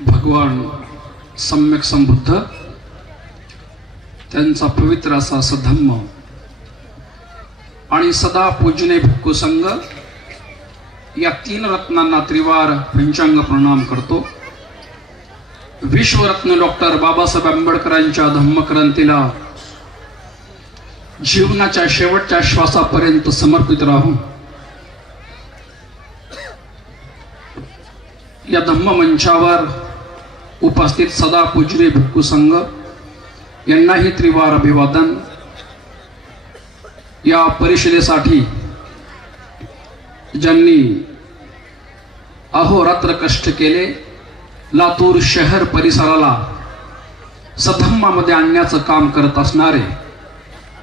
भगवान सम्यक संबुद्ध त्यांचा पवित्र असा सधम्म आणि सदा पूजने भिक्खू संघ या तीन रत्नांना त्रिवार पंचांग प्रणाम करतो। विश्वरत्न डॉक्टर बाबासाहेब आंबेडकरांच्या धम्मक्रांतीला जीवनाच्या शेवटच्या श्वासापर्यंत समर्पित राहून या धम्म मंचावर उपस्थित सदा पूजनीय भिक्खू संघ यांनाही त्रिवार अभिवादन। या परिषदेसाठी ज्यांनी अहोरात्र कष्ट केले, लातूर शहर परिसराला सधम्मामध्ये आणण्याचं काम करत असणारे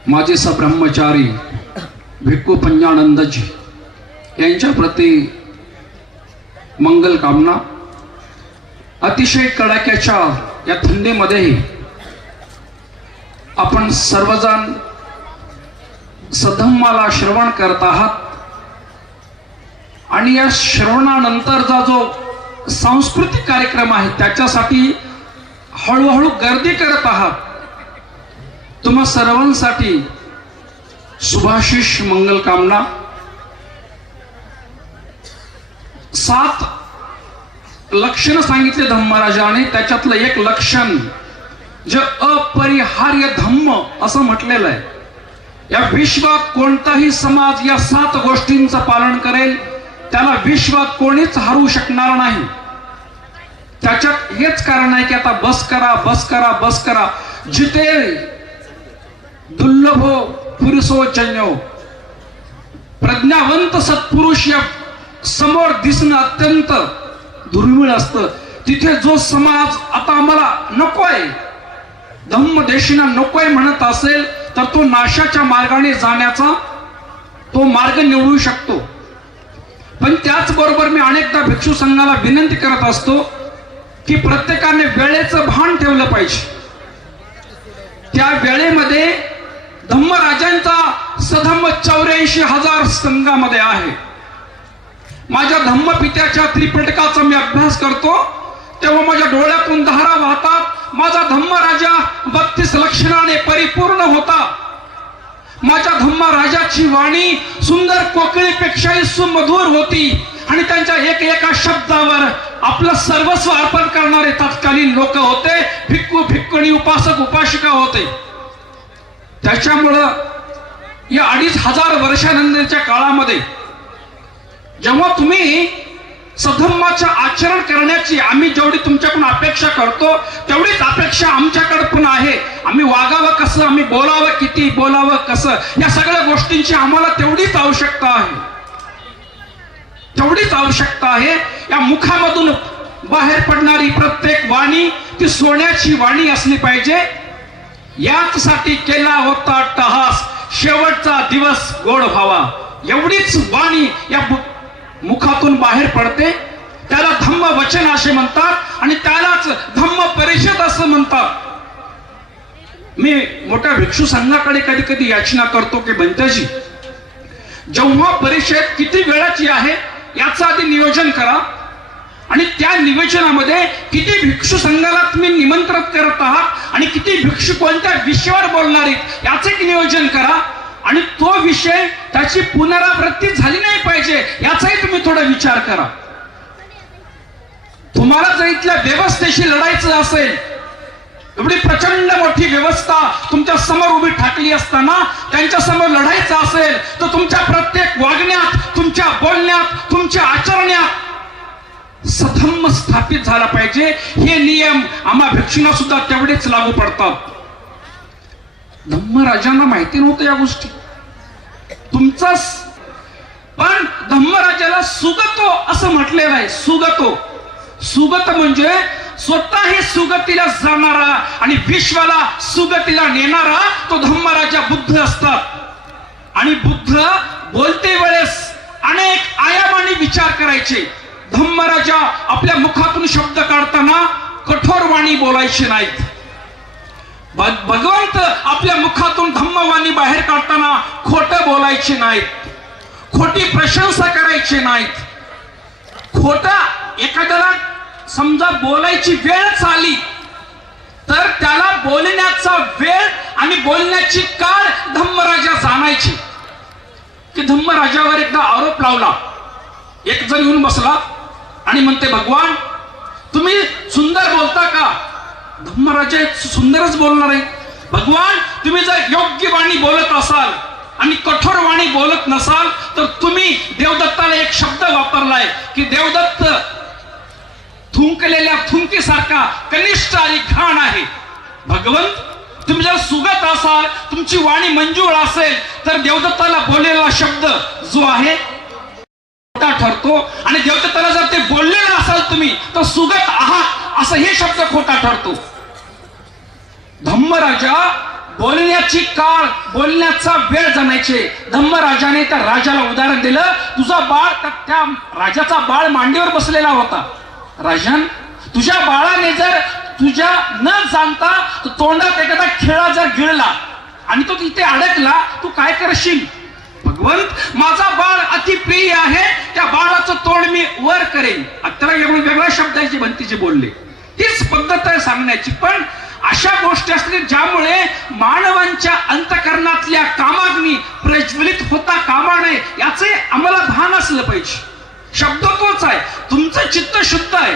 माझे सब्रह्मचारी भिक्खू पंजानंदजी यांच्या प्रति मंगल कामना। अतिशय कडाक्याच्या या थंडीमध्येही आपण सर्वजण सधम्माला श्रवण करत आहात आणि या श्रवणानंतरचा जो सांस्कृतिक कार्यक्रम आहे त्याच्यासाठी हळूहळू गर्दी करत आहात। तुम्हा सर्वांसाठी शुभाशिष मंगल कामना। 7 लक्षण सांगितले धम्मराजाने, त्याच्यातलं एक लक्षण जे अपरिहार्य धम्म असं म्हटलेलं आहे। या विश्वात कोणताही समाज या 7 गोष्टींचं पालन करेल त्याला विश्वात कोणीच हरवू शकणार नाही। त्याच्यात हेच कारण आहे की आता बस करा बस करा बस करा, जिथे दुर्लभो पुरुषो जन्यो, प्रज्ञावंत सत्पुरुष या समोर दिसणं अत्यंत दुर्मिळ असतं। तिथे जो समाज आता आम्हाला नकोय, धम्मदेशींना नकोय म्हणत असेल तर तो नाशाच्या मार्गाने जाण्याचा तो मार्ग निवडू शकतो। पण त्याचबरोबर मी अनेकदा भिक्षू संघाला विनंती करत असतो की प्रत्येकाने वेळेचं भान ठेवलं पाहिजे। त्या वेळेमध्ये धम्मराजांचा सधम्म 84,000 संघामध्ये आहे। माझ्या धम्मपित्याच्या त्रिपिटकाचा मी अभ्यास करतो तेव्हा माझ्या डोळ्यातून धारा वाहतात। माझा धम्मराजा 32 लक्षणाने परिपूर्ण होता। माझ्या धम्मराजाची वाणी सुंदर कोकिळेपेक्षाही सुमधुर होती आणि त्यांच्या एका शब्दावर आपलं सर्वस्व अर्पण करणारे तत्कालीन लोक होते, भिक्खू भिक्खुणी, उपासक उपासिका होते। त्याच्यामुळं या 2,500 वर्षानंतरच्या काळामध्ये जेव्हा तुम्ही सधम्माचं आचरण करण्याची आम्ही जेवढी तुमच्याकडून अपेक्षा करतो तेवढीच अपेक्षा आमच्याकडे पण आहे। आम्ही वागावं कसं, आम्ही बोलावं किती, बोलावं कसं, या सगळ्या गोष्टींची आम्हाला तेवढीच आवश्यकता आहे, तेवढीच आवश्यकता आहे। या मुखामधून बाहेर पडणारी प्रत्येक वाणी ती सोन्याची वाणी असली पाहिजे। याचसाठी केला होता टहास, शेवटचा दिवस गोड व्हावा, एवढीच वाणी या मुखातून बाहेर पडते। त्याला धम्म वचन असे म्हणतात आणि त्यालाच धम्म परिषद असं म्हणतात। मी मोठ्या भिक्षू संघाकडे कधी कधी याचना करतो की बंताजी, जेव्हा परिषद किती वेळाची आहे याचं आधी नियोजन करा आणि त्या नियोजनामध्ये किती भिक्षू संघाला तुम्ही निमंत्रित करत आहात आणि किती भिक्षू कोणत्या विषयावर बोलणार आहेत याचं एक नियोजन करा आणि तो विषय त्याची पुनरावृत्ती झाली नाही पाहिजे याचाही तुम्ही थोडा विचार करा। तुम्हाला जर इथल्या व्यवस्थेशी लढायचं असेल, एवढी प्रचंड मोठी व्यवस्था तुमच्या समोर उभी ठाकली असताना त्यांच्या समोर लढायचं असेल तर तुमच्या प्रत्येक वागण्यात, तुमच्या बोलण्यात, तुमच्या आचरण्यात सधम्म स्थापित झाला पाहिजे। हे नियम आम्हा भिक्षूंना सुद्धा तेवढेच लागू पडतात। धम्मराजांना माहिती नव्हतं या गोष्टी तुमचाच, पण धम्मराजाला सुगतो असं म्हटलेलं आहे। सुगत म्हणजे स्वतःही सुगतीला जाणारा आणि विश्वाला सुगतीला नेणारा तो धम्मराजा बुद्ध असतात। आणि बुद्ध बोलते वेळेस अनेक आयामाने विचार करायचे। धम्मराजा आपल्या मुखातून शब्द काढताना कठोर वाणी बोलायचे नाहीत। भगवंत आपल्या मुखातून धम्मवाणी बाहेर काढताना खोटं बोलायचे नाहीत, खोटी प्रशंसा करायची नाहीत। खोटा एखाद्याला समजा बोलायची वेळच आली तर त्याला बोलण्याचा वेळ आणि बोलण्याची काळ धम्मराजा जाणायची. की धम्मराजावर एकदा आरोप लावला. एक जण येऊन बसला आणि म्हणते, भगवान तुम्ही सुंदर बोलता का? धम्मराजा सुंदरच बोलणार आहे. भगवान तुम्ही जर योग्य वाणी बोलत असाल आणि कठोर वाणी बोलत नसाल तर तुम्ही देवदत्ताला एक शब्द वापरलाय की देवदत्त थुंकलेल्या थुंकीसारखा कनिष्ठ आणि घाण आहे. भगवंत तुम्ही जर सुगत असाल, तुमची वाणी मंजूळ असेल तर देवदत्ताला बोललेला शब्द जो आहे खोटा ठरतो आणि देवदत्ताला जर ते बोललेला असाल तुम्ही तर सुगत आहात असं हे शब्द खोटा ठरतो. धम्मराजा बोलण्याची काळ बोलण्याचा वेळ जाणायचे. धम्मराजाने त्या राजाला उदाहरण दिलं, तुझा बाळ त्या राजाचा बाळ मांडीवर बसलेला होता. राजन तुझ्या बाळाने जर तुझ्या न जाणता तोंडात एखादा खिळा जर गिळला आणि तो तिथे अडकला, तू काय करशील? भगवंत माझा बाळ अति प्रिय आहे, त्या बाळाचं तोंड मी वर करेन. आता वेगवेगळ्या शब्दाची बनतीची बोलले. तीच पद्धत आहे सांगण्याची. पण अशा गोष्टी असतील ज्यामुळे मानवांच्या अंतकरणातल्या कामाग्नी प्रज्वलित होता कामा नये याचे आम्हाला भान असलं पाहिजे. शब्द तोच आहे, तुमचं चित्त शुद्ध आहे.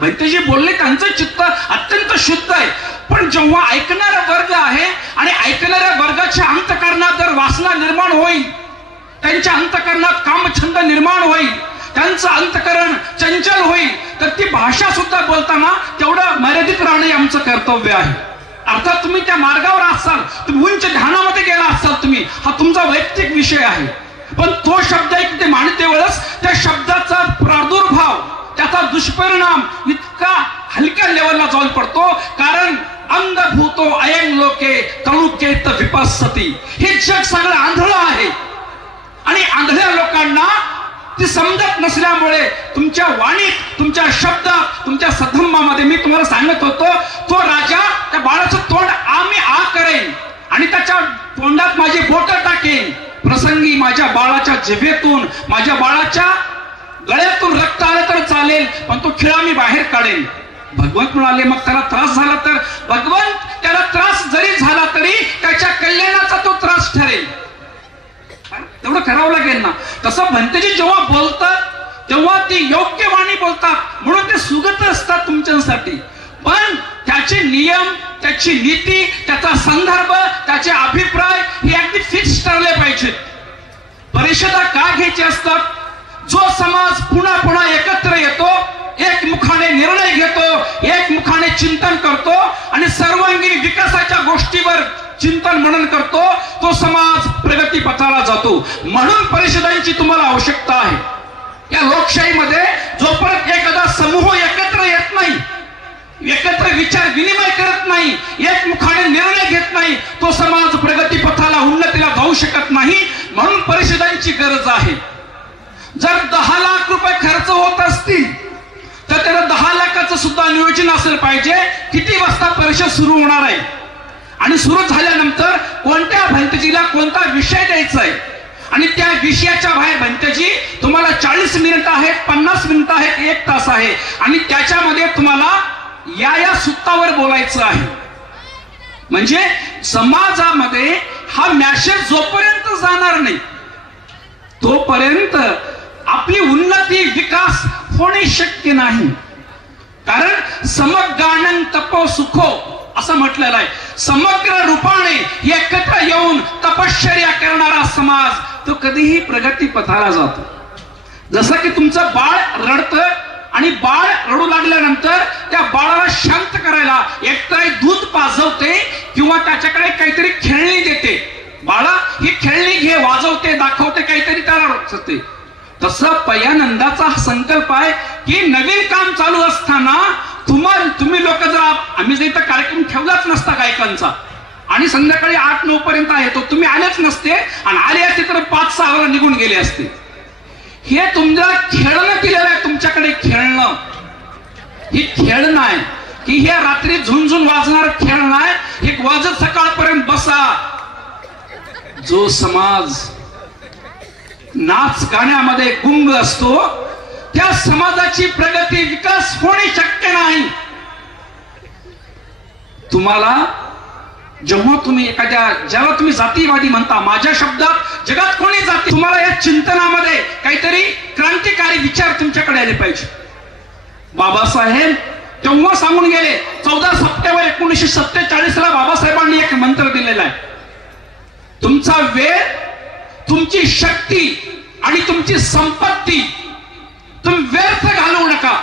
भैतेजी बोलले त्यांचं चित्त अत्यंत शुद्ध आहे. पण जेव्हा ऐकणारा वर्ग आहे आणि ऐकणाऱ्या वर्गाच्या अंतकरणात जर वासना निर्माण होईल, त्यांच्या अंतकरणात कामछंद निर्माण होईल, त्यांचं अंतकरण चंचल होईल, तर ती भाषा सुद्धा बोलताना तेवढं मर्यादित राहणे आमचं कर्तव्य आहे. अर्थात तुम्ही त्या मार्गावर असाल, तुम्ही उंच ध्यानामध्ये गेला असाल, तुम्ही हा तुमचा वैयक्तिक विषय आहे. पण तो शब्द ऐकते मानते वेळेस त्या शब्दाचा प्रादुर्भाव, त्याचा दुष्परिणाम इतका हलक्या लेवलला जाऊन पडतो. कारण अंधभूतो अयं लोके तळुकेत विपස්සती. हे जग सगळं आंधळं आहे आणि आंधळ्या लोकांना ती समजत नसल्यामुळे तुमच्या वाणीत, तुमच्या शब्दात, तुमच्या सधम्मामध्ये मी तुम्हाला सांगत होतो, तो राजा त्या बाळाचं तोंड आम्ही करेन आणि त्याच्या तोंडात माझी बोटं टाकेन. प्रसंगी माझ्या बाळाच्या जिभेतून, माझ्या बाळाच्या गळ्यातून रक्त आलं तर चालेल, पण तो खिळा मी बाहेर काढेन. भगवंत म्हणाले, मग त्याला त्रास झाला तर? भगवंत त्याला त्रास जरी झाला तरी त्याच्या कल्याणाचा तो त्रास ठरेल. तेवढं करावं लागेल ना. तसं भंतेजी जेव्हा बोलतात तेव्हा ती योग्य वाणी बोलतात, म्हणून ते सुगत असतात तुमच्यासाठी. पण त्याचे नियम, त्याची नीती, त्याचा संदर्भ, त्याचे अभिप्राय हे अगदी फिक्स ठरले पाहिजेत. परिषदा का घ्यायची असतात? जो समाज पुन्हा पुन्हा एकत्र येतो, एकमुखाने निर्णय घेतो, एकमुखाने चिंतन करतो आणि सर्वांगीण विकासाच्या गोष्टीवर चिंतन मनन करतो, तो समाज प्रगती पथाला जातो. म्हणून परिषदांची तुम्हाला आवश्यकता आहे. या लोकशाहीमध्ये जोपर्यंत एखादा समूह एकत्र येत नाही, एकत्र विचार विनिमय करत नाही, एकमुखाने निर्णय घेत नाही, तो समाज प्रगती पथाला उन्नतीला जाऊ शकत नाही. म्हणून परिषदांची गरज आहे. जर 10 लाख रुपये खर्च होत असतील तर त्याला 10 लाखाचं सुद्धा नियोजन असलं पाहिजे. किती वाजता परिषद सुरू होणार आहे आणि सुरू झाल्यानंतर कोणत्या भंतेजीला कोणता विषय द्यायचा आहे आणि त्या विषयाच्या बाहेर भंतेजी तुम्हाला 40 मिनिटं आहेत, 50 मिनिटं आहेत, 1 तास आहे आणि त्याच्यामध्ये तुम्हाला या सूत्रावर बोलायचं आहे. म्हणजे समाजामध्ये हा मॅसेज जोपर्यंत जाणार नाही तोपर्यंत आपली उन्नती, विकास होणे शक्य नाही. कारण समगानन तपो सुखो असं म्हटलेलं आहे. समग्र रूपाने एकत्र येऊन तपश्चर्या करणारा समाज तो कधीही प्रगती पथाला जातो. जसं की तुमचं बाळ रडतं आणि बाळ रडू लागल्यानंतर त्या बाळाला शांत करायला एकतर दूध पाजवते किंवा त्याच्याकडे काहीतरी खेळणी देते. बाळा ही खेळणी घे, वाजवते, दाखवते, काहीतरी त्याला रचते. तसं पयानंदाचा संकल्प आहे की नवीन काम चालू असताना तुम्ही लोक जर आम्ही जर इथं कार्यक्रम ठेवलाच नसता गायकांचा आणि संध्याकाळी 8-9 पर्यंत येतो, तुम्ही आलेच नसते आणि आले असते तर 5-6 वर निघून गेले असते. हे तुम्हाला खेळणं दिलेलं आहे. तुमच्याकडे खेळणं ही खेळणं आहे की हे रात्री झुंझुन वाजणार खेळणं आहे. एक वाजत सकाळपर्यंत बसा. जो समाज नाच गाण्यामध्ये गुंग असतो त्या समाजाची प्रगती विकास होणे शक्य नाही. तुम्हाला जेव्हा तुम्ही ज्याला तुम्ही जातीवादी म्हणता, माझ्या शब्दात जगात कोणी जाती, तुम्हाला या चिंतनामध्ये काहीतरी क्रांतिकारी विचार तुमच्याकडे आले पाहिजे. बाबासाहेब तेव्हा सांगून गेले, 14 सप्टेंबर 1947 ला बाबासाहेबांनी एक मंत्र दिलेला आहे, तुमचा वेळ, तुमची शक्ती आणि तुमची संपत्ती तुम्ही व्यर्थ घालवू नका.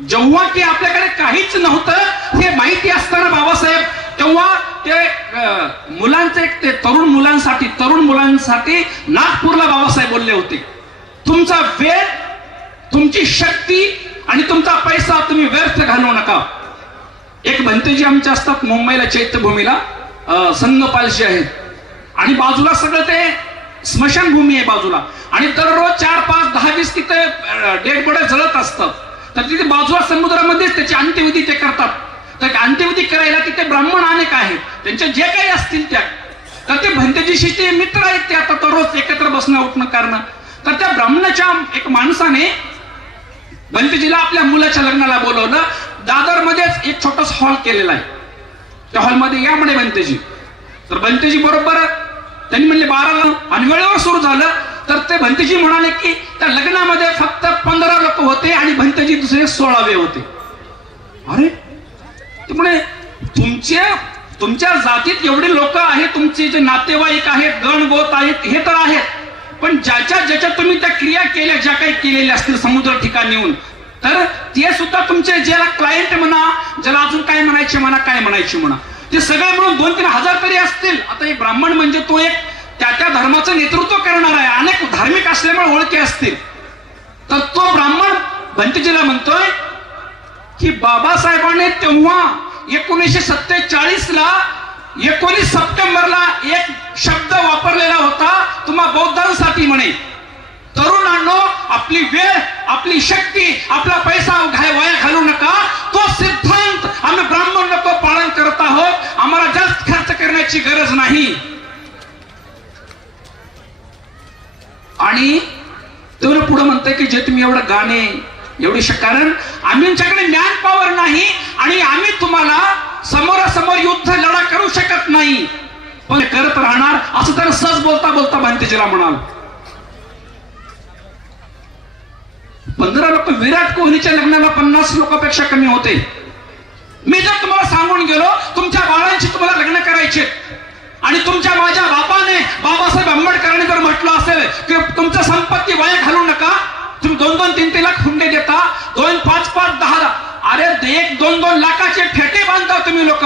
जेव्हा की आपल्याकडे काहीच नव्हतं हे माहिती असताना बाबासाहेब तेव्हा ते मुलांचे ते तरुण मुलांसाठी नागपूरला बाबासाहेब बोलले होते, तुमचा वेळ, तुमची शक्ती आणि तुमचा पैसा तुम्ही व्यर्थ घालवू नका. एक भंतेजी आमचे असतात मुंबईला, चैत्यभूमीला संगपालजी आहेत, आणि बाजूला सगळं ते स्मशानभूमी आहे बाजूला, आणि दररोज 4, 5, 10, 20 तिथे डेड बॉड्या जळत असतात. तर तिथे बाजूला समुद्रामध्येच त्याची अंत्यविधी ते करतात. तर अंत्यविधी करायला तिथे ब्राह्मण अनेक आहेत, त्यांचे जे काही असतील त्या, तर ते भंतेजीशी ते मित्र आहेत, ते आता दररोज एकत्र बसणं उठणं करणं. तर त्या ब्राह्मणाच्या एक माणसाने भंतेजीला आपल्या मुलाच्या लग्नाला बोलवलं. दादर मध्येच एक छोटासा हॉल केलेला आहे, त्या हॉलमध्ये या म्हणे भंतेजी. तर भंतेजी बरोबर त्यांनी म्हणले 12ला, आणि वेळेवर सुरू झालं. तर ते भंतेजी म्हणाले की त्या लग्नामध्ये फक्त 15 लोक होते आणि भंतेजी दुसरे 16वे होते. अरे ते म्हणे तुमच्या जातीत एवढे लोक आहेत, तुमचे जे नातेवाईक आहेत, गणगोत आहेत, हे तर आहेत, पण ज्याच्या तुम्ही त्या क्रिया केल्या, ज्या काही केलेल्या असतील समुद्र ठिकाणी येऊन, तर ते सुद्धा तुमचे ज्याला क्लायंट म्हणा, ज्याला अजून काय म्हणायचे म्हणा, ते सगळे मिळून 2-3 हजार तरी असतील. आता एक ब्राह्मण म्हणजे तो एक त्या धर्माचं नेतृत्व करणार आहे, अनेक धार्मिक असल्यामुळे ओळखी असतील. तर तो ब्राह्मण भंतेजीला म्हणतोय की बाबासाहेबांनी तेव्हा 1947 ला 19 सप्टेंबरला एक शब्द वापरलेला होता, तुम्हा बौद्धांसाठी म्हणे, तरुणांनो आपली वेळ, आपली शक्ती, आपला पैसा वाया घालू नका. तो सिद्धांत आम्ही ब्राह्मण लोक पालन करत आहोत, आम्हाला जास्त खर्च करण्याची गरज नाही. आणि तेवढं पुढे म्हणतंय की जे तुम्ही एवढं गाणे एवढे, कारण आमच्याकडे मॅन पॉवर नाही आणि आम्ही तुम्हाला समोरासमोर युद्ध लढा करू शकत नाही, पण करत राहणार, असं तर सहज बोलता बोलता भंतेजीला म्हणाल. 15 लोक, विराट कोहलीच्या लग्नाला 50 लोकांपेक्षा कमी होते. मी जर तुम्हाला सांगून गेलो तुमच्या बाळांची तुम्हाला लग्न करायचे आणि तुमच्या माझ्या बापाने, बाबासाहेब आंबेडकरांनी जर म्हटलं असेल की तुमचं संपत्ती वाया घालू नका, तुम्ही 2-2, 3-3 लाख हुंडे देता, 2, 5, 10, अरे 1-2 लाखाचे फेटे बांधता तुम्ही लोक.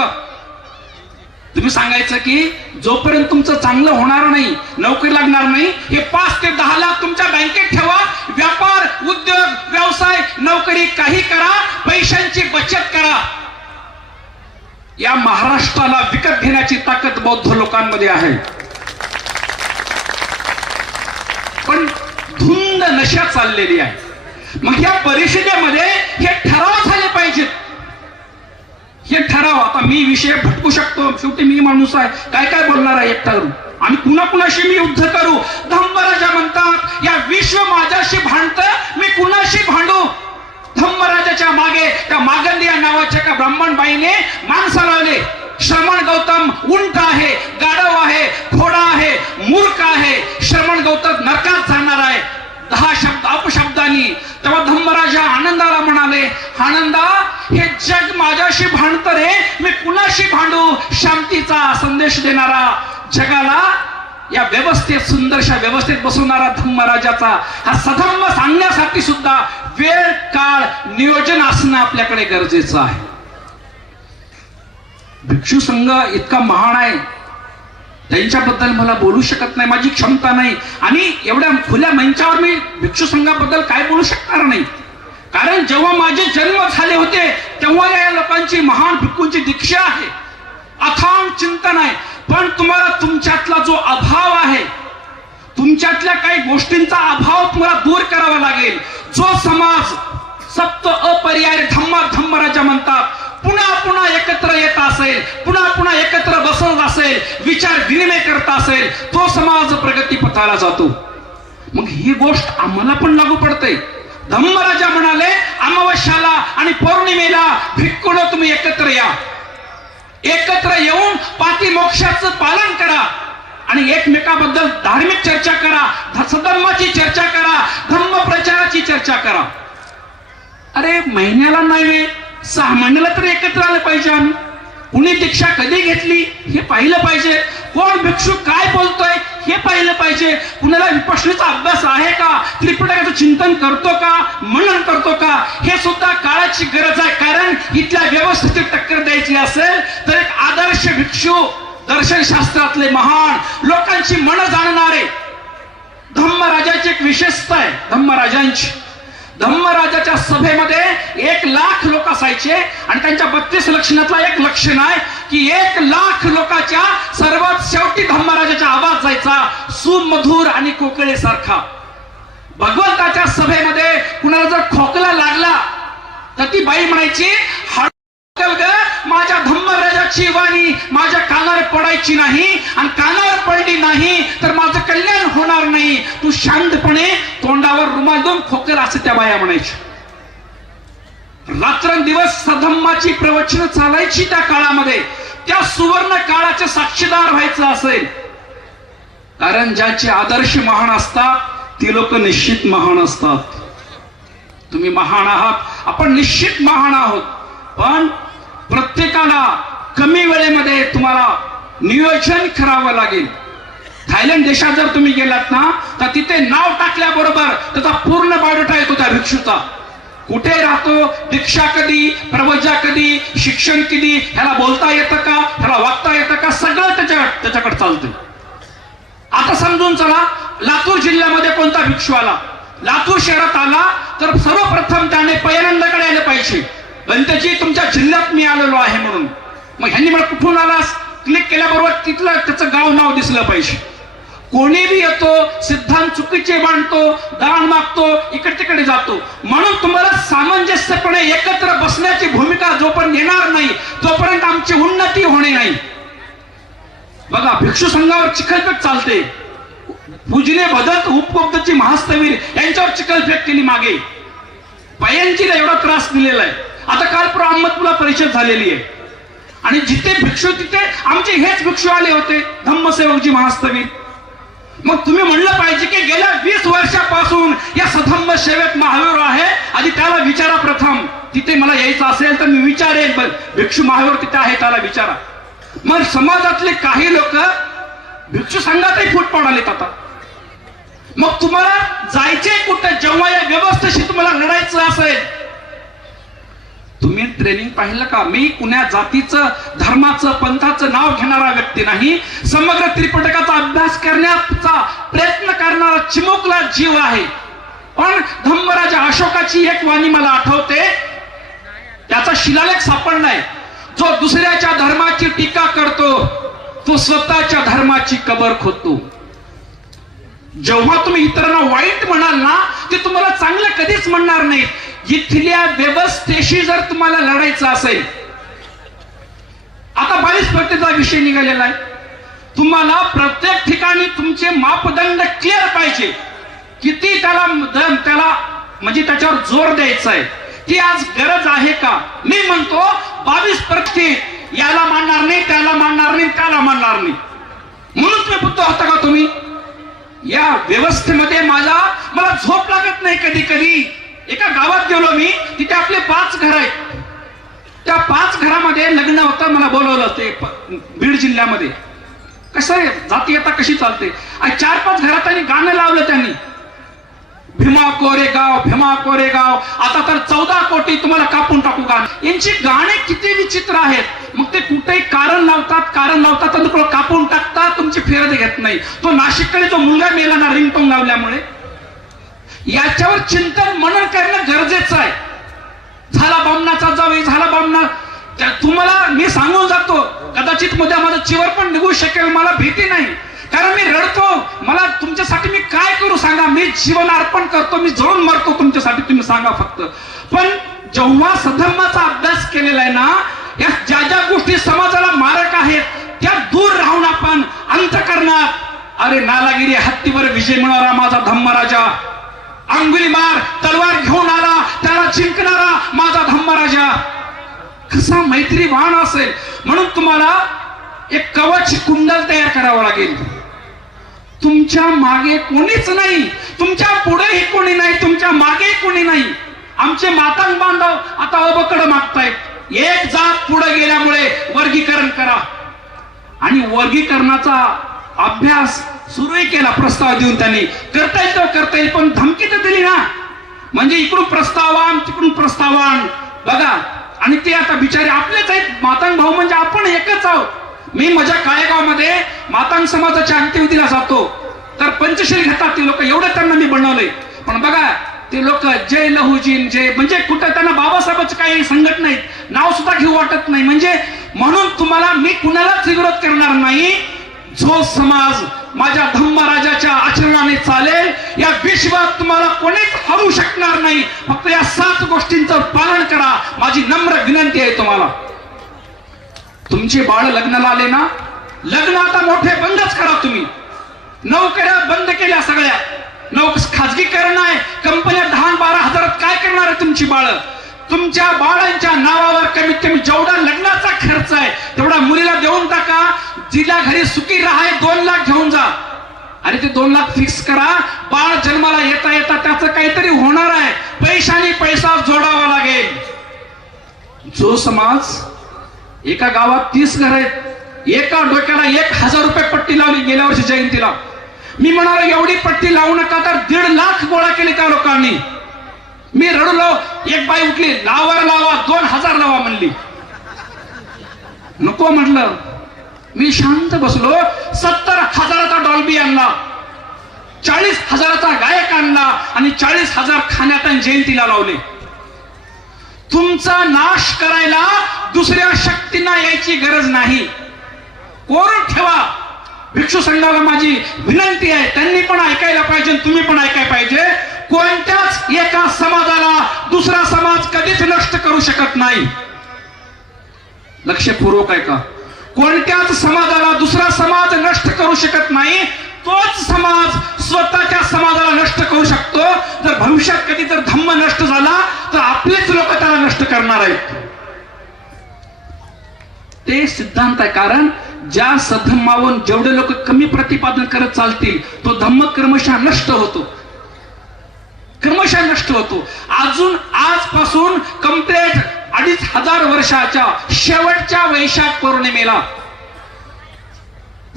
तुम्ही सांगायचं की जोपर्यंत तुमचं चांगलं होणार नाही, नोकरी लागणार नाही, हे 5 ते 10 लाख तुमच्या बँकेत ठेवा, व्यापार, उद्योग, व्यवसाय, नोकरी काही करा, पैशांची बचत करा. या महाराष्ट्राला विकत घेण्याची ताकद बौद्ध लोकांमध्ये आहे. पण धुंद नशा चाललेली आहे. मग या परिषदेमध्ये हे ठराव झाले पाहिजेत. हे ठराव, आता मी विषय भटकू शकतो, शेवटी मी माणूस आहे, काय काय बोलणार आहे एकटा, आणि कुणाकुणाशी मी युद्ध करू. धम्मराजा म्हणतात या विश्व माझ्याशी भांडत, मी कुणाशी भांडू. धम्मराजाच्या मागे त्या मागंदी या नावाच्या का ब्राह्मण बाईने माणसं लावले. श्रमण गौतम उंट आहे, गाढव आहे, घोडा आहे, मूर्ख आहे. श्रमण गौतम नरकात जाणार आहे 10 शब्द अपशब्दांनी. तेव्हा धम्मराजा आनंदाला म्हणाले, आनंदा हे जग माझ्याशी भांडत रे, मी कुणाशी भांडू. शांतीचा संदेश देणारा, जगाला या व्यवस्थेत, सुंदरशा व्यवस्थेत बसवणारा धम्मराजाचा हा सधम्म सांगण्यासाठी सुद्धा वेळ, काळ, नियोजन असणं आपल्याकडे गरजेचं आहे. भिक्षू संघ इतका महान आहे, त्यांच्याबद्दल मला बोलू शकत नाही, माझी क्षमता नाही, आणि एवढ्या खुल्या मंचावर मी भिक्षू संघाबद्दल काय बोलू शकणार नाही. कारण जेव्हा माझे जन्म झाले होते तेव्हा या लोकांची, महान भिक्खूंची दीक्षा आहे, अथांग चिंतन आहे. पण तुम्हाला तुमच्यातला जो अभाव आहे, तुमच्यातल्या काही गोष्टींचा अभाव तुम्हाला दूर करावा लागेल. जो समाज सप्त अपरियाय धम्मराजा म्हणतात, पुन्हा पुन्हा एकत्र येत असेल, पुन्हा पुन्हा एकत्र बसत असेल, विचार विनिमय करत असेल, तो समाज प्रगतीपथाला जातो. मग ही गोष्ट आम्हाला पण लागू पडते. धम्मराजा म्हणाले, अमावस्याला आणि पौर्णिमेला भिक्खूंनो तुम्ही एकत्र या, एकत्र येऊन पातिमोक्षाचं पालन करा आणि एकमेकाबद्दल धार्मिक चर्चा करा, सधर्माची चर्चा करा, धम्म प्रचाराची चर्चा करा. अरे महिन्याला नाही, 6 महिन्याला तरी एकत्र आलं पाहिजे. आम्ही कुणी दीक्षा कधी घेतली हे पाहिलं पाहिजे, कोण भिक्षू काय बोलतोय हे पाहिलं पाहिजे, कुणाला विपश्यनाचा अभ्यास आहे का, त्रिपिटकाचं चिंतन करतो का, मनन करतो का, हे सुद्धा काळाची गरज आहे. कारण इथल्या व्यवस्थेची टक्कर द्यायची असेल तर एक आदर्श भिक्षू, दर्शनशास्त्रातले महान, लोकांची मन जाणणारे. धम्मराजाची एक विशेषता आहे, धम्मराजाच्या सभेमध्ये 1,00,000 लोक असायचे आणि त्यांच्या 32 लक्षणातला एक लक्षण आहे की 1,00,000 लोकांच्या सर्वात शेवटी धम्मराजाचा आवाज जायचा, सुमधुर आणि कोकिळेसारखा. भगवंताच्या सभेमध्ये कुणाला जर खोकला लागला तर ती बाई म्हणायची, माझ्या धम्मराजाची वाणी माझ्या कानावर पडायची नाही, आणि कानावर पडली नाही तर माझं कल्याण होणार नाही, तू शांतपणे तोंडावर रुमाल देऊन खोकेल, असं त्या बाया म्हणायच्या. रात्रंदिवस सधम्माची प्रवचन चालायची त्या काळामध्ये. त्या सुवर्ण काळाचे साक्षीदार व्हायचं असेल, कारण ज्यांचे आदर्श महान असतात ती लोक निश्चित महान असतात. तुम्ही महान आहात, आपण निश्चित महान आहोत, पण प्रत्येकाला कमी वेळेमध्ये तुम्हाला नियोजन करावं लागेल. थायलंड देशात जर तुम्ही गेलात ना तर तिथे नाव टाकल्याबरोबर त्याचा पूर्ण बायोडाटा येतो त्या भिक्षूचा. कुठे राहतो, दीक्षा कधी, प्रवजा कधी, शिक्षण कधी, ह्याला बोलता येतं का, ह्याला वागता येतं का, सगळं त्याच्याकडे चालतं. आता समजून चला, लातूर जिल्ह्यामध्ये कोणता भिक्षू आला, लातूर शहरात आला तर सर्वप्रथम त्याने पयनंदाकडे आले पाहिजे, बंतजी तुमच्या जिल्ह्यात मी आलेलो आहे म्हणून. मग ह्यांनी मला कुठून आलास क्लिक केल्याबरोबर तिथलं त्याचं गाव नाव दिसलं पाहिजे. कोणी बी येतो, सिद्धांत चुकीचे मांडतो, दान मागतो, इकडे तिकडे जातो. म्हणून तुम्हाला सामंजस्यपणे एकत्र बसण्याची भूमिका जोपर्यंत येणार नाही तोपर्यंत आमची उन्नती होणे नाही. बघा, भिक्षू संघावर चिखलफेक चालते. पूजने भदंत उपकोपची महास्तवीर यांच्यावर चिखलफेक केली मागे. पयंजीला एवढा त्रास दिलेला आहे. आता काल अहमदपूरला परिषद झालेली आहे आणि जिथे भिक्षू तिथे आमचे हेच भिक्षू आले होते, धम्मसेवकजी महास्तवीर. मग तुम्ही म्हणलं पाहिजे की गेल्या 20 वर्षापासून या सधम्म सेवक महावीर आहे, आधी त्याला विचारा प्रथम. तिथे मला यायचं असेल तर मी विचारेन, भिक्षू महावीर तिथे आहे त्याला विचारा. मग समाजातले काही लोक भिक्षू संघातही फूट पाडालेत आता. मग तुम्हाला जायचे कुठे जेव्हा या व्यवस्थेशी तुम्हाला लढायचं असेल? तुम्ही ट्रेनिंग पाहिलं का? मी कुण्या जातीचं, धर्माचं, पंथाचं नाव घेणारा व्यक्ती नाही. समग्र त्रिपिटकाचा अभ्यास करण्याचा प्रयत्न करणारा चिमुकला जीव आहे. पण धम्मराजा अशोकाची एक वाणी मला आठवते, त्याचा शिलालेख सापडलाय. जो दुसऱ्याच्या धर्माची टीका करतो तो स्वतःच्या धर्माची कबर खोदतो. जेव्हा तुम्ही इतरांना वाईट म्हणाल ना, ते तुम्हाला चांगलं कधीच म्हणणार नाही. इथल्या व्यवस्थेशी जर तुम्हाला लढायचं असेल, आता 22 विषय निघालेला आहे. तुम्हाला प्रत्येक ठिकाणी तुमचे मापदंड क्लिअर पाहिजे. किती त्याला म्हणजे त्याच्यावर जोर द्यायचा आहे, ती आज गरज आहे का? मी म्हणतो 22 याला मानणार नाही, त्याला मानणार नाही, त्याला मानणार नाही. म्हणून तुम्ही बुद्ध होता का? तुम्ही या व्यवस्थेमध्ये मला झोप लागत नाही. कधी कधी एका गावात गेलो मी, तिथे आपले 5 घर आहेत. त्या 5 घरामध्ये लग्न होतं, मला बोलवलं ते बीड जिल्ह्यामध्ये. कसं आहे, जाती आता कशी चालते. आणि 4-5 घरात त्यांनी गाणं लावलं. त्यांनी भीमा कोरेगाव, भीमा कोरेगाव, आता तर 14 कोटी तुम्हाला कापून टाकू गाणं. यांची गाणे किती विचित्र आहेत. मग ते कुठेही कारण लावतात आणि तुला कापून टाकतात, तुमची फेरत घेत नाही. तो नाशिककडे जो मुलगा मेला ना रिंगटोन लावल्यामुळे, याच्यावर चिंतन मनन करणं गरजेचं आहे. झाला बामणाचा जावई, झाला बामणा. तुम्हाला मी सांगून जातो, कदाचित मध्ये माझं चिवर पण निघू शकेल, मला भीती नाही. कारण मी रडतो, मला तुमच्यासाठी मी काय करू सांगा. मी जीवन अर्पण करतो, मी जळून मरतो तुमच्यासाठी, तुम्ही सांगा फक्त. पण जेव्हा सधर्माचा अभ्यास केलेला आहे ना, या ज्या ज्या गोष्टी समाजाला मारक आहेत त्या दूर राहून आपण अंतःकरणात, अरे नालागिरी हत्तीवर विजय मिळवणारा माझा धम्मराजा, अंगुलीमार तलवार घेऊन आला, त्याला जिंकणारा माझा धम्मराजा कसा मैत्रीवान असेल. म्हणून तुम्हाला एक कवच कुंडल तयार करावं लागेल. तुमच्या मागे कोणीच नाही, तुमच्या पुढेही कोणी नाही, तुमच्या मागे कोणी नाही. आमचे मातांग बांधव आता अबकड मागतायत. एक जात पुढे गेल्यामुळे वर्गीकरण करा. आणि वर्गीकरणाचा अभ्यास सुरूही केला, प्रस्ताव देऊन त्यांनी. करता येईल तो करता येईल, पण धमकी तर दिली ना. म्हणजे इकडून प्रस्तावान तिकडून प्रस्तावान बघा. आणि ते आता बिचारे आपलेच आहेत. मातांग भाऊ म्हणजे आपण एकच आहोत. मी माझ्या काळेगावमध्ये मातांग समाजाच्या अंत्यविधीला जातो तर पंचशील घेतात ते लोक, एवढं त्यांना मी बनवलंय. पण बघा ते लोक जय लहुजीन जय, म्हणजे कुठं त्यांना बाबासाहेबांचं काही संघट नाहीत, नाव सुद्धा घेऊ वाटत नाही. म्हणजे म्हणून तुम्हाला मी कुणालाच विरोध करणार नाही. जो समाज माझ्या धम्मराजाच्या आचरणाने चालेल, या विश्वात तुम्हाला कोणीच हरू शकणार नाही. फक्त या 7 गोष्टींचं पालन करा, माझी नम्र विनंती आहे तुम्हाला. तुमचे बाळ लग्नाला आले ना, लग्न आता मोठे बंदच करा तुम्ही. नोकऱ्या बंद केल्या सगळ्या. खाजगीकरण आहे, कंपन्या 10-12 हजारात काय करणार आहे तुमची बाळ. तुमच्या बाळांच्या नावावर कमीत कमी जेवढा लग्नाचा खर्च आहे तेवढा मुलीला देऊन टाका. जिला घरी सुखी राहाय 2 लाख घेऊन जा. आणि ते 2 लाख फिक्स करा. बाळ जन्माला येता येता त्याचं काहीतरी होणार आहे, पैशाने पैसा जोडावा लागेल. जो समाज एका गावात 30 घर आहेत, एका डोक्याला 1000 रुपये पट्टी लावली गेल्या वर्षी जयंतीला. मी म्हणालो एवढी पट्टी लावू नका, तर 1.5 लाख गोळा केले त्या लोकांनी. मी रडलो. एक बाई उठली, लावा 2000 लावा म्हणली. नको म्हटलं. मी शांत बसलो. 70,000चा डॉल्बी आणला, 40,000चा गायक आणला आणि 40,000 खाण्यात आणि जयंतीला लावले. तुमचा नाश करायला दुसऱ्या शक्तींना यायची गरज नाही. कोरून ठेवा. भिक्षू संघाला माझी विनंती आहे, त्यांनी पण ऐकायला पाहिजे, तुम्ही पण ऐकायला पाहिजे. कोणत्याच एका समाजाला दुसरा समाज कधीच नष्ट करू शकत नाही. लक्षपूर्वक ऐका. कोणत्याच समाजाला दुसरा समाज नष्ट करू शकत नाही. तोच समाज स्वतःच्या समाजाला नष्ट करू शकतो. जर भविष्यात कधी जर धम्म नष्ट झाला तर आपलेच लोक त्याला नष्ट करणार आहेत. ते सिद्धांत आहे. कारण ज्या सधम्मावून जेवढे लोक कमी प्रतिपादन करत चालतील तो धम्म क्रमशः नष्ट होतो, क्रमशः नष्ट होतो. अजून आजपासून कंप्लीट 2500 वर्षाच्या शेवटच्या वैशाख पौर्णिमेला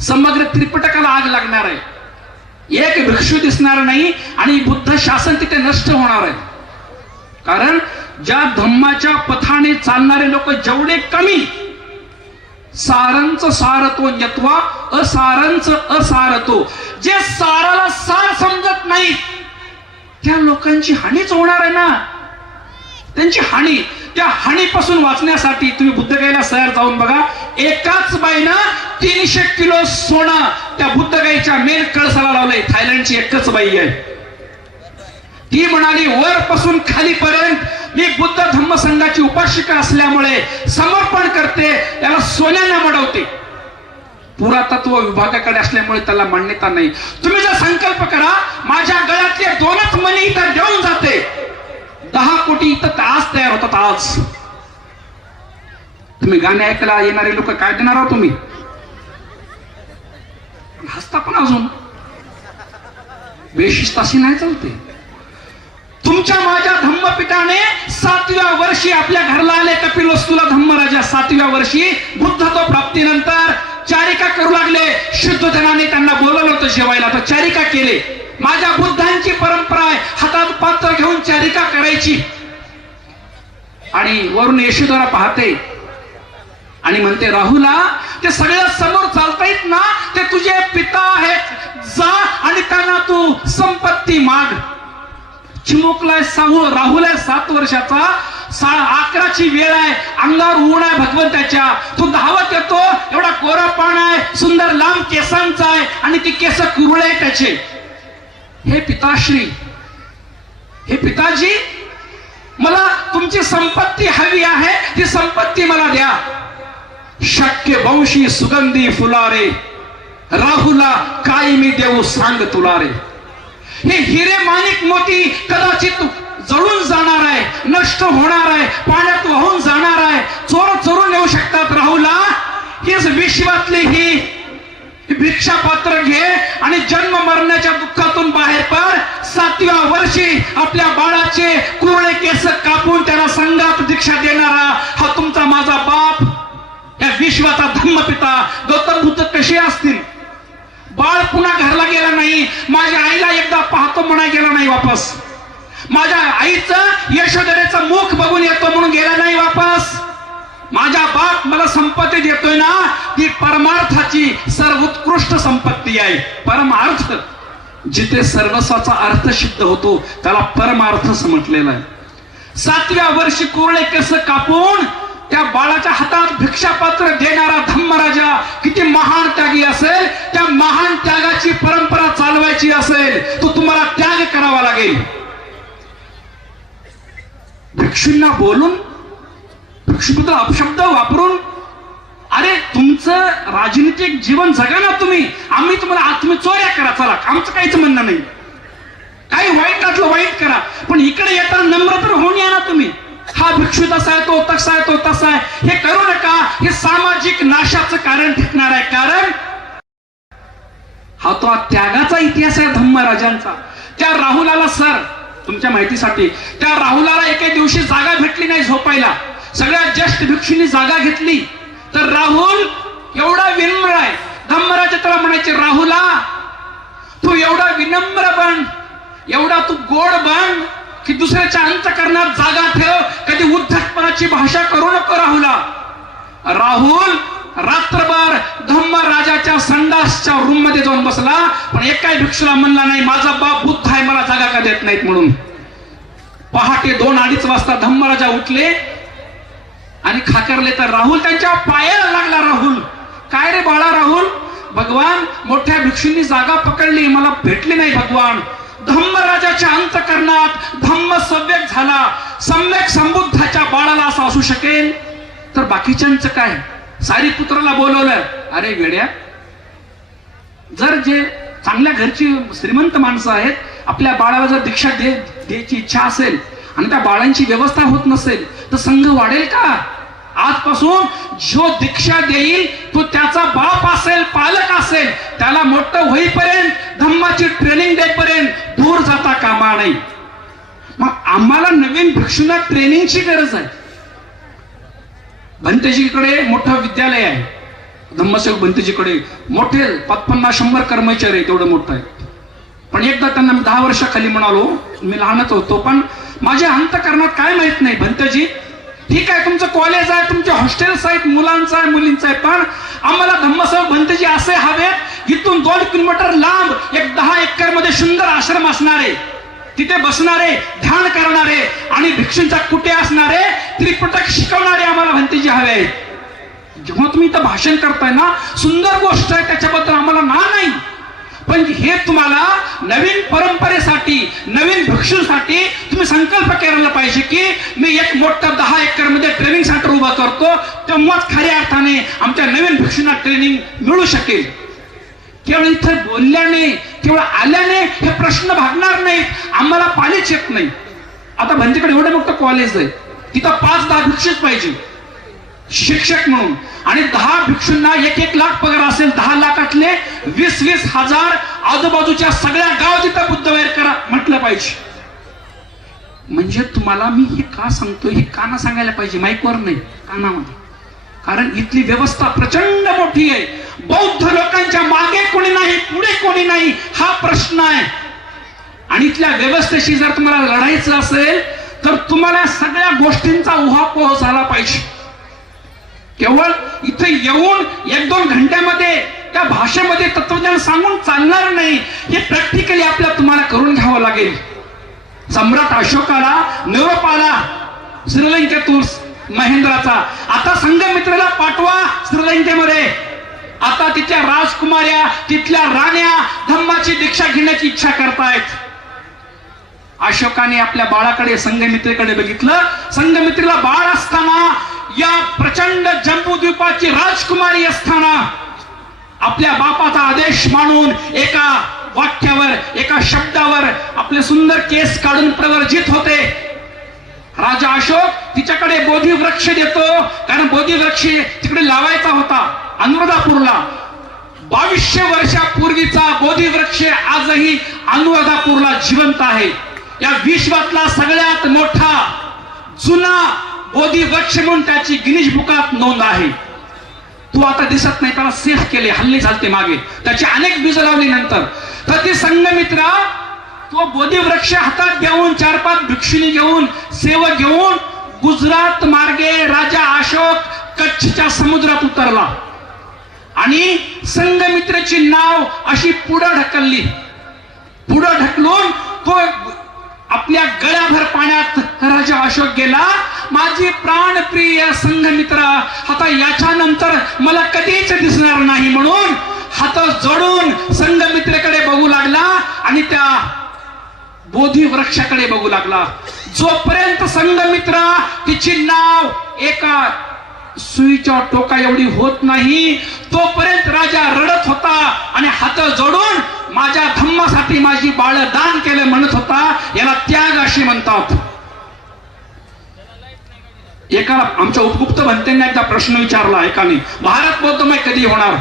समग्र त्रिपिटकाला आग लागणार आहे. एक भिक्षू दिसणार नाही आणि बुद्ध शासन तिथे नष्ट होणार आहे. कारण ज्या धम्माच्या पथाने चालणारे लोक जेवढे कमी, सारंच सारतो यत्वा असारंच असारतो, जे साराला सार समजत नाही त्या लोकांची हानीच होणार आहे ना. त्यांची हानी, त्या हानीपासून वाचण्यासाठी तुम्ही बुद्धगयेला सहर जाऊन बघा. एकाच बाईनं 300 किलो सोनं त्या बुद्धगयेच्या मेन कळसाला लावलंय. थायलंडची एकच बाई आहे. ती म्हणाली वरपासून खालीपर्यंत मी बुद्ध धम्म संघाची उपासिका असल्यामुळे समर्पण करते, त्याला सोन्याने मडवते. पुरातत्व विभागाकडे असल्यामुळे त्याला मान्यता नाही. तुम्ही जर संकल्प करा माझ्या गळ्यातले 2च मणी इथं देऊन जाते, 10 कोटी इथं आज तयार होतात. आज तुम्ही गाणे ऐकायला येणारे लोक काय देणार आहोत तुम्ही? हसता पण अजून बेशिस्ताशी नाही चालते. तुमच्या माझ्या धम्मपिताने 7व्या वर्षी आपल्या घरला आले कपिलवस्तूला धम्मराजा. 7व्या वर्षी बुद्धत्व प्राप्तीनंतर चारिका करू लागले. शुद्ध जनाने त्यांना बोलवलं होतं जेवायला, तर चारिका केले. माझ्या बुद्धांची परंपरा आहे, हातात पात्र घेऊन चारिका करायची. आणि वरून यशोधरा पाहते आणि म्हणते राहुला ते सगळ्या समोर चालतायत ना, ते तुझे पिता आहेत, जा आणि त्यांना तू संपत्ती माग. चिमुकलाय राहुल आहे 7 वर्षाचा, 11ची वेळ आहे, अंगावर ऊन आहे भगवंताच्या. तू धावत येतो, एवढा कोरा पाण आहे, सुंदर लांब केसांचा आहे आणि ती केस कुरळे आहे त्याचे. हे पिताश्री, हे पिताजी, मला तुमची संपत्ती हवी आहे, ती संपत्ती मला द्या. शक्य वंशी सुगंधी फुलारे, राहुला काय मी देऊ सांग तुला रे. हे हिरे माणिक मोती कदाचित जळून जाणार आहे, नष्ट होणार आहे, पाण्यात वाहून जाणार आहे, चोर चोरून येऊ शकतात. राहुला हीच विश्वातली ही भिक्षा पात्र घे आणि जन्म मरण्याच्या दुःखातून बाहेर पड. 7व्या वर्षी आपल्या बाळाचे कुरळे केस कापून त्याला संघात दीक्षा देणारा हा तुमचा माझा बाप, या विश्वाचा धम्मपिता गौतम बुद्ध कसे असतील? बाळ पुन्हा घरला गेला नाही, माझ्या आईला एकदा पाहतो म्हणा गेला नाही वापस, माझ्या आईचं यशोधरेचं मुख बघून येतो म्हणून गेला नाही वापस. माझा बाप मला संपत्ती देतोय ना, ती परमार्थाची सर्वोत्कृष्ट संपत्ती आहे. परमार्थ, जिथे सर्वस्वाचा अर्थ सिद्ध होतो त्याला परमार्थ म्हटलेला आहे. 7व्या वर्षी कुरळे केस कापून त्या बाळाच्या हातात भिक्षापात्र देणारा धम्मराजा किती महान त्यागी असेल. त्या महान त्यागाची परंपरा चालवायची असेल तो तुम्हाला त्याग करावा लागेल. भिक्षूंना बोलून, भिक्षुबद्दल अपशब्द वापरून, अरे तुमचं राजनीतिक जीवन जगा ना तुम्ही, आम्ही तुम्ही चोऱ्या करा, चला आमचं काहीच म्हणणं नाही, काही वाईटातलं वाईट करा, पण इकडे येताना नम्र तर होऊन या ना तुम्ही. हा भिक्षू तसा आहे, तो तसा आहे, तो तसा आहे, हे करू नका. हे सामाजिक नाशाचं कारण ठरणार आहे. कारण हा तो त्यागाचा इतिहास आहे धम्मराजांचा. त्या राहुलाला, सर तुमच्या माहितीसाठी, त्या राहुलाला एके दिवशी जागा भेटली नाही झोपायला. सगळ्यात ज्येष्ठ भिक्षूंनी जागा घेतली तर राहुल एवढा विनम्र आहे. धम्मराज त्याला म्हणायचे, राहुला तू एवढा विनम्र बन, एवढा तू गोड बन की दुसऱ्याच्या अंतःकरणात जागा ठेव, कधी उद्धटपणाची भाषा करू नको राहुला. राहुल रात्रभर धम्मराजाच्या संडासच्या रूम मध्ये जाऊन बसला, पण एकाही भिक्षूला म्हणला नाही माझा बाप बुद्ध आहे, मला जागा का देत नाहीत म्हणून. पहाटे 2-2:30 वाजता धम्मराजा उठले आणि खाकरले तर राहुल त्यांच्या पायाला लागला. राहुल, काय रे बाळा राहुल, भगवान मोठ्या भिक्षूंनी जागा पकडली, मला भेटली नाही भगवान. धम्मराजाच्या अंतःकरणात धम्म सव्यक झाला. सम्यक संबुद्धाच्या बाळाला असं असू शकेल तर बाकीच्यांचं काय? सारीपुत्राला बोलवलं, अरे वेड्या, जर जे चांगल्या घरची श्रीमंत माणसं आहेत, आपल्या बाळाला जर दीक्षा द्यायची इच्छा असेल आणि त्या बाळांची व्यवस्था होत नसेल तर संघ वाढेल का? आजपासून जो दीक्षा देईल तो त्याचा बाप असेल, पालक असेल, त्याला मोठं होईपर्यंत धम्माची ट्रेनिंग देईपर्यंत दूर जाता कामा नाही. मग आम्हाला नवीन भिक्षूंना ट्रेनिंगची गरज आहे. भंतेजीकडे मोठं विद्यालय आहे, धम्मसेवक भंतेजीकडे मोठे 50-100 कर्मचारी आहे, तेवढं मोठं आहे. पण एकदा त्यांना 10 वर्षाखाली म्हणालो, मी लहानच होतो, पण माझ्या अंतःकरणात काय माहित नाही, भंतेजी ठीक आहे तुमचं कॉलेज आहे, तुमचे हॉस्टेल्स आहेत, मुलांचं आहे, मुलींचं आहे, पण आम्हाला धम्मसेवक भंतेजी असे हवेत, इथून 2 किलोमीटर लांब एक 10 एकर मध्ये सुंदर आश्रम असणारे, तिथे बसणारे, ध्यान करणारे आणि भिक्षूंच्या कुटे असणारे, त्रिपिटक शिकवणारे आम्हाला भंतेजी हवे आहेत. जेव्हा तुम्ही इथं भाषण करताय ना, सुंदर गोष्ट आहे, त्याच्याबद्दल आम्हाला ना नाही, पण हे तुम्हाला नवीन परंपरेसाठी, नवीन भिक्षूसाठी तुम्ही संकल्प करायला पाहिजे की मी एक मोठं 10 एकर मध्ये ट्रेनिंग सेंटर उभा करतो, तेव्हाच खऱ्या अर्थाने आमच्या नवीन भिक्षूंना ट्रेनिंग मिळू शकेल. केवळ इथं बोलल्याने, केवळ आल्याने हे प्रश्न भागणार नाहीत. आम्हाला पालीच येत नाही. आता भंतेकडे एवढं मोठं कॉलेज आहे, तिथं 5-10 भिक्षूच पाहिजे शिक्षक म्हणून, आणि 10 भिक्षूंना 1-1 लाख पगार असेल, 10 लाखातले 20-20 हजार आजूबाजूच्या सगळ्या गाव तिथं बुद्धवार करा म्हटलं पाहिजे. म्हणजे तुम्हाला मी हे का सांगतोय, हे काना सांगायला पाहिजे, माईकवर नाही, कानामध्ये. कारण इथली व्यवस्था प्रचंड मोठी आहे. बौद्ध लोकांच्या मागे कोणी नाही, पुढे कोणी नाही, हा प्रश्न आहे. आणि इथल्या व्यवस्थेशी जर तुम्हाला लढायचं असेल तर तुम्हाला सगळ्या गोष्टींचा उहापोह झाला पाहिजे. केवळ इथे येऊन 1-2 घंट्यामध्ये त्या भाषेमध्ये तत्वज्ञान सांगून चालणार नाही, हे प्रॅक्टिकली आपल्याला तुम्हाला करून घ्यावं लागेल. सम्राट अशोकाला निरोप आला श्रीलंकेतून महेंद्राचा, आता संघमित्राला पाठवा श्रीलंकेमध्ये. आता तिथल्या राजकुमार्या, तिथल्या राण्या धम्माची दीक्षा घेण्याची इच्छा करतायत. अशोकाने आपल्या बाळाकडे, संघमित्रेकडे बघितलं. संघमित्रीला बाळ असताना, या प्रचंड जम्बूद्वीपाची राजकुमारी असताना आपल्या बापाचा आदेश मानून एका वाक्यावर, एका शब्दावर आपले सुंदर केस काढून प्रवर्जित होते. राजा अशोक तिच्याकडे बोधी वृक्ष देतो, कारण बोधी वृक्ष तिकडे लावायचा होता अनुराधापूरला. 2200 वर्षापूर्वीचा बोधी वृक्ष आजही अनुराधापूरला जिवंत आहे. या विश्वातला सगळ्यात मोठा जुना बोधी वृक्ष म्हणून त्याची गिनीज बुकात नोंद आहे. तो आता दिसत नाही, त्याला सेफ केले, हल्ले झालते मागे, त्याची अनेक बीज लावली नंतर. तर ती संघमित्रा तो बोधी वृक्ष हातात घेऊन 4-5 भिक्षुणी घेऊन सेवक घेऊन गुजरात मार्गे राजा अशोक कच्छच्या समुद्रात उतरला आणि संघमित्राची नाव अशी पुढे ढकलली. पुढे ढकलून तो आपल्या गळ्याभर पाण्यात राजा अशोक गेला. माझी प्राणप्रिय संघमित्रा आता याच्यानंतर मला कधीच दिसणार नाही म्हणून हात जोडून संघमित्रेकडे बघू लागला आणि त्या बोधी वृक्षाकडे बघू लागला. जोपर्यंत संघमित्रा तिची नाव एका सुईच्या टोका एवढी होत नाही तोपर्यंत राजा रडत होता आणि हात जोडून माझ्या धम्मासाठी माझी बाळ दान केलं म्हणत होता. याला त्याग असे म्हणतात. एकाला आमच्या उपगुप्त भंतेंना एकदा प्रश्न विचारला एकाने, भारत बौद्धमय कधी होणार?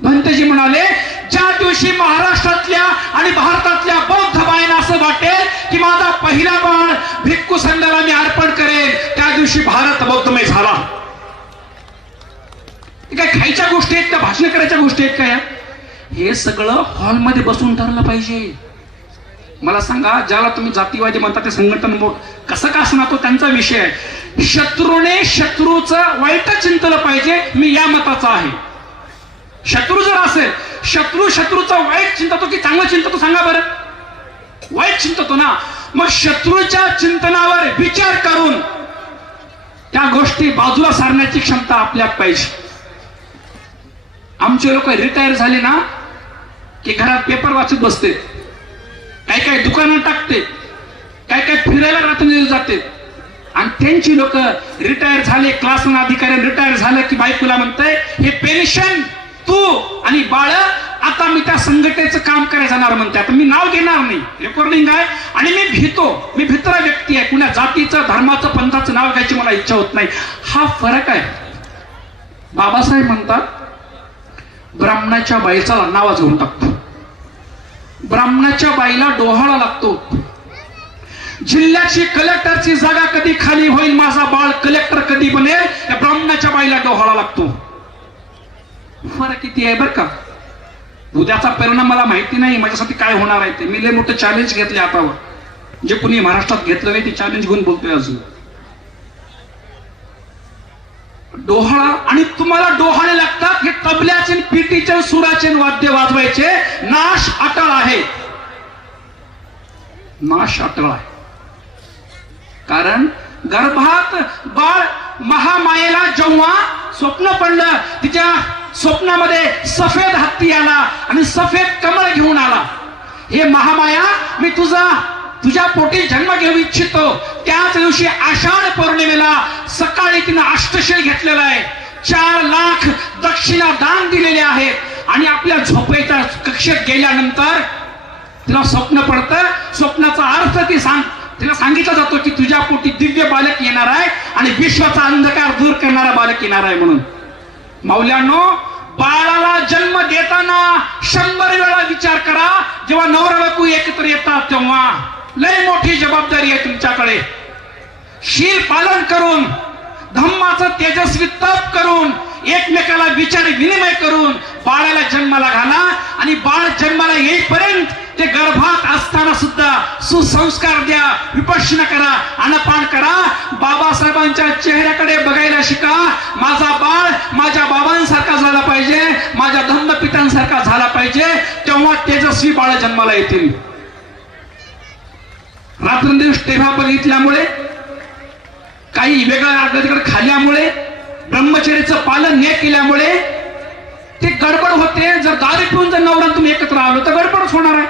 भंतेजी म्हणाले, ज्या दिवशी महाराष्ट्रातल्या आणि भारतातल्या बौद्ध बायांना असं वाटेल की माझा पहिला बाळ भिक्खू संघाला मी अर्पण करेन, त्या दिवशी भारत बौद्धमय झाला. काय खायच्या गोष्टी आहेत का, भाषण करायच्या गोष्टी आहेत काय? हे सगळं हॉलमध्ये बसून ठरलं पाहिजे. मला सांगा, ज्याला तुम्ही जातीवादी म्हणता ते संघटन कसं का असणार, तो त्यांचा विषय आहे. शत्रूने शत्रूचं वाईट चिंतलं पाहिजे, मी या मताचा आहे. शत्रू जर असेल, शत्रूचा वाईट चिंततो की चांगलं चिंततो सांगा बरं? वाईट चिंततो ना. मग शत्रूच्या चिंतनावर विचार करून त्या गोष्टी बाजूला सारण्याची क्षमता आपल्यात पाहिजे. आमचे लोक रिटायर झाले ना की घरात पेपर वाचत बसते, काही काही दुकानं टाकते, काही काही फिरायला रात्री जाते. आणि त्यांची लोक रिटायर झाले, क्लास अधिकारी रिटायर झालं की बायकोला म्हणताय, हे पेन्शन तू आणि बाळ आता मी त्या संघटनेचं काम करायला जाणार म्हणते. आता मी नाव घेणार नाही, रेकॉर्डिंग आहे आणि मी भित्रा व्यक्ती आहे, कुणा जातीचं धर्माचं पंथाचं नाव घ्यायची मला इच्छा होत नाही. हा फरक आहे. बाबासाहेब म्हणतात, ब्राह्मणाच्या बाईचा नावच घेऊन टाकतो, ब्राह्मणाच्या बाईला डोहाळा लागतो. जिल्ह्याची कलेक्टरची जागा कधी खाली होईल, माझा बाळ कलेक्टर कधी बनेल, या ब्राह्मणाच्या बाईला डोहाळा लागतो. फरक किती आहे बरं का. उद्याचा परिणाम मला माहिती नाही, माझ्यासाठी काय होणार आहे ते. मी लय मोठं चॅलेंज घेतले हातावर, जे कुणी महाराष्ट्रात घेतलं नाही ते चॅलेंज घेऊन बोलतोय अजून. डोहाळा, आणि तुम्हाला डोहाळे लागतात हे तबल्याचे, पिटीचे, सुराचे वाद्य वाजवायचे. नाश अटळ आहे, नाश अटळ आहे. कारण गर्भात बाळ महामायेला जेव्हा स्वप्न पडलं, तिच्या स्वप्नामध्ये सफेद हत्ती आला आणि सफेद कमळ घेऊन आला. हे महामाया, मी तुझ्या पोटी जन्म घेऊ इच्छितो. त्याच दिवशी आषाढ पौर्णिमेला सकाळी तिनं अष्टशेळ घेतलेला आहे, 4 लाख दक्षिणा दान दिलेले आहेत. आणि आपल्या झोपेच्या कक्षेत गेल्यानंतर तिला स्वप्न पडतं. स्वप्नाचा अर्थ तिला सांगितलं जातो की तुझ्या पोटी दिव्य बालक येणार आहे आणि विश्वाचा अंधकार दूर करणारा बालक येणार आहे म्हणून. माऊल्यांनो, बाळाला जन्म देताना 100 वेळा विचार करा. जेव्हा नवरा बायको एकत्र येतात तेव्हा लय मोठी जबाबदारी आहे तुमच्याकडे. शील पालन करून, धम्माचं तेजस्वी तप करून, एकमेकाला विचार विनिमय करून बाळाला जन्माला घाला. आणि बाळ जन्माला येईपर्यंत ते गर्भात असताना सुद्धा सुसंस्कार द्या, विपश्यना करा, अन्नपान करा. बाबासाहेबांच्या चेहऱ्याकडे बघायला शिका. माझा बाळ माझ्या बाबांसारखा झाला पाहिजे, माझ्या धम्मपितांसारखा झाला पाहिजे, तेव्हा तेजस्वी बाळ जन्माला येतील. रात्रंदिवस टेभा बघितल्यामुळे, काही वेगळ्या खाल्ल्यामुळे, ब्रह्मचर्याचं पालन न केल्यामुळे ते गडबड होते. जर दारू पिऊन जर नवरा तुम्ही एकत्र आलो तर गडबडच होणार आहे.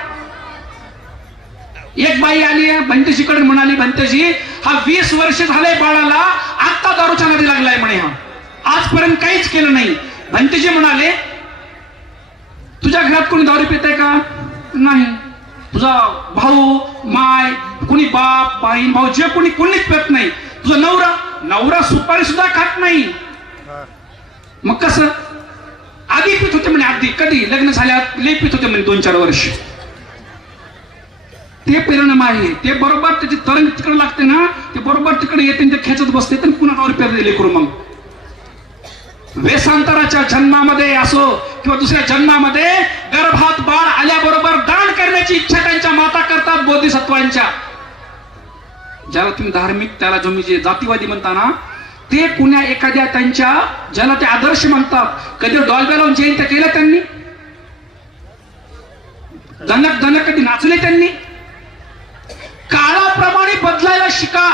एक बाई आली भंतेजीकडे, म्हणाली, भंतेजी, हा 20 वर्ष झालंय बाळाला, आता दारूच्या नदी लागलाय म्हणे, हा आजपर्यंत काहीच केलं नाही. भंतेजी म्हणाले, तुझ्या घरात कोणी दारू पितंय का? नाही. तुझा भाऊ माय कोणी बाप बहीण भाऊ जे कोणीच पेत नाही. तुझा नवरा सुपारी सुद्धा खात नाही. मग कसं? आधी पित होते म्हणे, आधी कधी लग्न झाल्यात लई पित होते म्हणे 2-4 वर्ष. ते परिणाम आहे. ते बरोबर त्याची तरंग तिकडे लागते ना, ते बरोबर तिकडे येते, ते खेचत बसते तर पुन्हा पेर लेकरू. मग वेसांतराच्या जन्मामध्ये असो किंवा दुसऱ्या जन्मामध्ये गर्भात बाळ आल्याबरोबर दान करण्याची इच्छा त्यांच्या माता करतात बोधिसत्वांच्या. ज्याला तुम्ही धार्मिक, त्याला तुम्ही जे जातीवादी म्हणता ना, ते कुण्या एखाद्या त्यांच्या ज्याला ते आदर्श म्हणतात, कधी डॉल्ब्या लावून जयंत्या केल्या त्यांनी? दणक कधी नाचले त्यांनी? काळाप्रमाणे बदलायला शिका.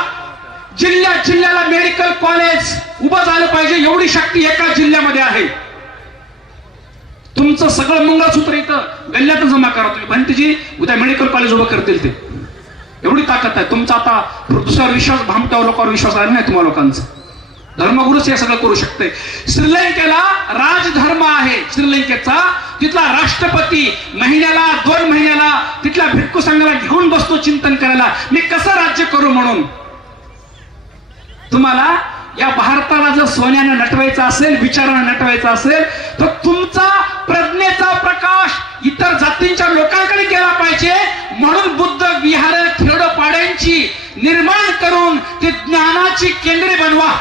जिल्ह्याला मेडिकल कॉलेज उभं झालं पाहिजे एवढी शक्ती एका जिल्ह्यामध्ये आहे. तुमचं सगळं मंगळसूत्र इथं गल्ल्यात जमा करा तुम्ही, भंतीजी उद्या मेडिकल कॉलेज उभं करतील ते. एवढी ताकद आहे तुमचा. आता दुसरा विश्वास, भामट्या लोकांवर विश्वास आहे नाही तुम्हाला लोकांचा. धर्मगुरुच हे सगळं करू शकते. श्रीलंकेला राजधर्म आहे. श्रीलंकेचा तिथला राष्ट्रपती महिन्याला 2 महिन्याला तिथल्या भिक्खू संघाला घेऊन बसतो चिंतन करायला, मी कसं राज्य करू म्हणून. तुम्हाला या भारताला जर सोन्यानं नटवायचं असेल, विचारानं नटवायचं असेल, तर तुमचा प्रज्ञेचा प्रकाश इतर जातींच्या लोकांकडे गेला पाहिजे. म्हणून बुद्ध विहार खेडोपाड्यांची निर्माण करून ते ज्ञानाची केंद्रे बनवा.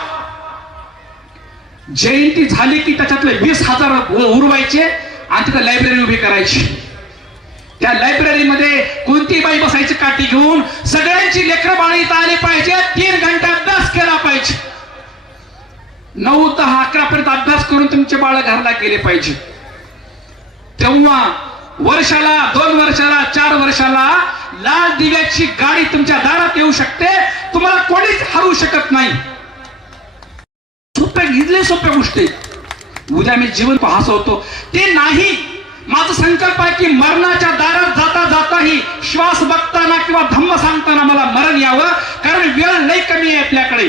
जयंती झाली की त्याच्यातले 20,000 उरवायचे आणि तिथे लायब्ररी उभी करायची. त्या लायब्ररीमध्ये कोणती बाई बसायची काठी घेऊन, सगळ्यांची लेकरं बाळ इथं आली पाहिजे. 3 घंटे अभ्यास केला पाहिजे. 9, 10, 11 पर्यंत अभ्यास करून तुमचे बाळ घरला गेले पाहिजे. तेव्हा वर्षाला, 2 वर्षाला, 4 वर्षाला लाल दिव्याची गाडी तुमच्या दारात येऊ शकते. तुम्हाला कोणीच हरवू शकत नाही. सोप्या गोष्टी. उद्या मी जीवन पाहतो ते नाही. माझा संकल्प आहे की मरणाच्या दारात जाता जाताही श्वास बघताना किंवा धम्म सांगताना मला मरण यावं, कारण वेळ लई कमी आहे आपल्याकडे.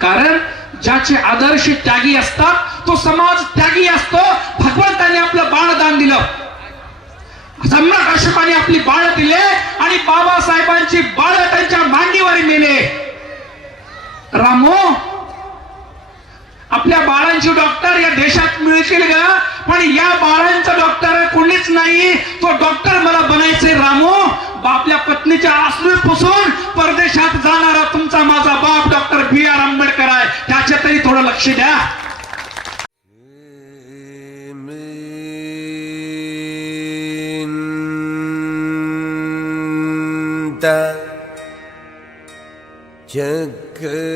कारण ज्याचे आदर्श त्यागी असतात तो समाज त्यागी असतो. भगवंताने आपलं बाळदान दिलं, सम्राट अशोकाने आपली बाळ दिले आणि बाबासाहेबांची बाळ त्यांच्या मांडीवर मेले. रामो, आपल्या बाळांची डॉक्टर या देशात मिळतील का? पण या बाळांचा डॉक्टर कोणीच नाही. तो डॉक्टर मला बनायचे रामो. आपल्या पत्नीच्या आसरू पुसून परदेशात जाणारा तुमचा माझा बाप डॉक्टर B.R. आंबेडकर आहे. त्याच्या तरी थोडं लक्ष द्या. जग